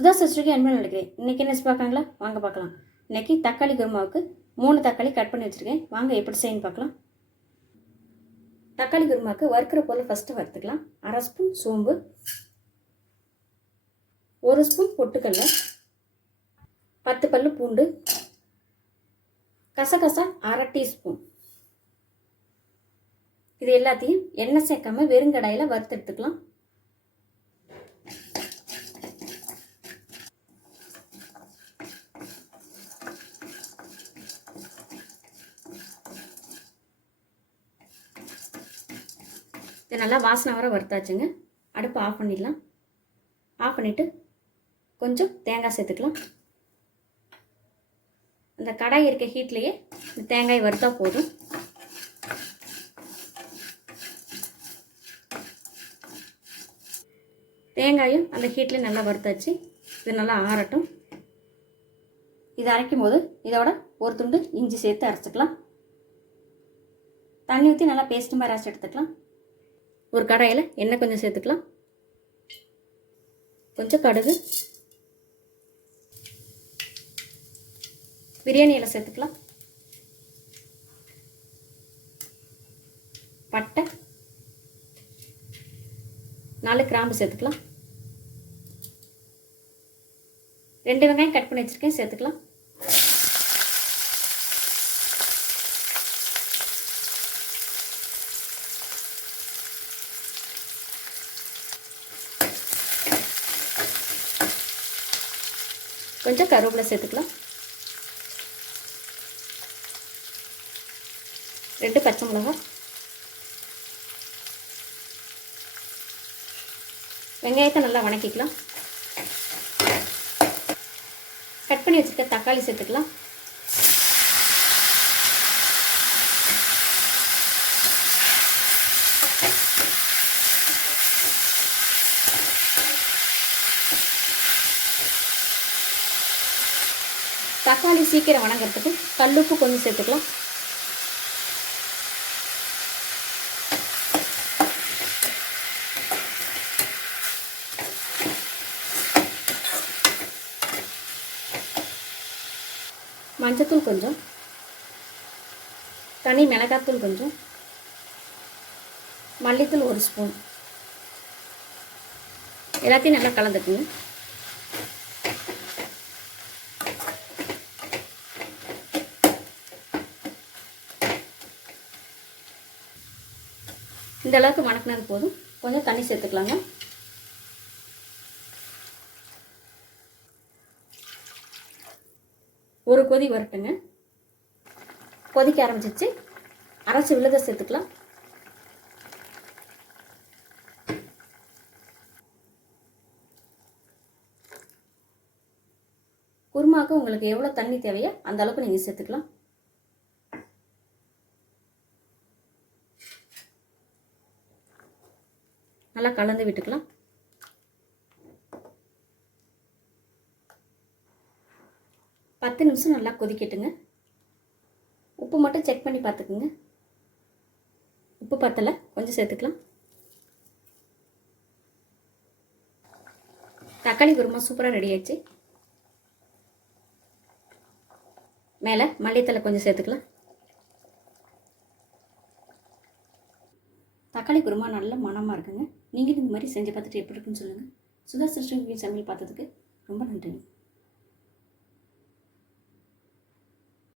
சுதா சிஸ்டருக்கு அன்பு நினைக்கிறேன் இன்றைக்கி என்ன பார்க்கலாங்களா வாங்க பார்க்கலாம். இன்றைக்கி தக்காளி குருமாவுக்கு மூணு தக்காளி கட் பண்ணி வச்சுருக்கேன். வாங்க எப்படி செய்யணும் பார்க்கலாம். தக்காளி குருமாவுக்கு வறுக்கிற பொருள் ஃபஸ்ட்டு வறுத்துக்கலாம். அரை ஸ்பூன் சோம்பு ஒரு ஸ்பூன் பொட்டுக்கல்ல பத்து பல்லு பூண்டு கசகசா அரை டீஸ்பூன் இது எல்லாத்தையும் எண்ணெய் சேர்க்காம வெறுங்கடாயில் வறுத்து எடுத்துக்கலாம். இது நல்லா வாசனை வர வறுத்தாச்சுங்க. அடுப்பு ஆஃப் பண்ணிடலாம். ஆஃப் பண்ணிவிட்டு கொஞ்சம் தேங்காய் சேர்த்துக்கலாம். அந்த கடாய் இருக்க ஹீட்லேயே இந்த தேங்காய் வறுத்தா போதும். தேங்காயும் அந்த ஹீட்லேயே நல்லா வறுத்தாச்சு. இது நல்லா ஆறட்டும். இது அரைக்கும் போது இதோட ஒரு துண்டு இஞ்சி சேர்த்து அரைச்சிக்கலாம். தண்ணி ஊற்றி நல்லா பேஸ்ட் மாதிரி அரைச்சி எடுத்துக்கலாம். ஒரு கடாயில் எண்ணெய் கொஞ்சம் சேர்த்துக்கலாம். கொஞ்சம் கடுகு. பிரியாணி இலை சேர்த்துக்கலாம். பட்டை. நாலு கிராம்பு சேர்த்துக்கலாம். ரெண்டு வெங்காயம் கட் பண்ணி வச்சுருக்கேன் சேர்த்துக்கலாம். கொஞ்சம் கருவேப்பிலை சேர்த்துக்கலாம். ரெண்டு பச்சை மிளகாய். வெங்காயத்தை நல்லா வணக்கிக்கலாம். கட் பண்ணி வச்சுருக்க தக்காளி சேர்த்துக்கலாம். தக்காளி சீக்கிரம் வணங்குறதுக்கு கல்லுப்பு கொஞ்சம் சேர்த்துக்கலாம். மஞ்சத்தூள் கொஞ்சம். தனி மிளகாத்தூள் கொஞ்சம். மல்லித்தூள் ஒரு ஸ்பூன். எல்லாத்தையும் நல்லா கலந்துக்குங்க இந்த அளவுக்கு மணக்கினது போதும். கொஞ்சம் தண்ணி சேர்த்துக்கலாங்க. ஒரு கொதி வரட்டுங்க. கொதிக்க ஆரம்பிச்சிச்சு அரைச்சி விழுத சேர்த்துக்கலாம். குருமாவுக்கு உங்களுக்கு எவ்வளோ தண்ணி தேவையோ அந்த அளவுக்கு நீங்கள் சேர்த்துக்கலாம். நல்லா கலந்து விட்டுக்கலாம். பத்து நிமிஷம் நல்லா கொதிக்கட்டுங்க. உப்பு மட்டும் செக் பண்ணி பார்த்துக்குங்க. உப்பு பத்தலை கொஞ்சம் சேர்த்துக்கலாம். தக்காளி குருமா சூப்பராக ரெடி ஆயிடுச்சு. மேலே மல்லித்தலை கொஞ்சம் சேர்த்துக்கலாம். தக்காளி குருமா நல்ல மனமாக இருக்குங்க. நீங்களும் இந்த மாதிரி செஞ்சு பார்த்துட்டு எப்படி இருக்குன்னு சொல்லுங்கள் சுதா சிஸ்டர் சமையல் பார்த்ததுக்கு ரொம்ப நன்றிங்க.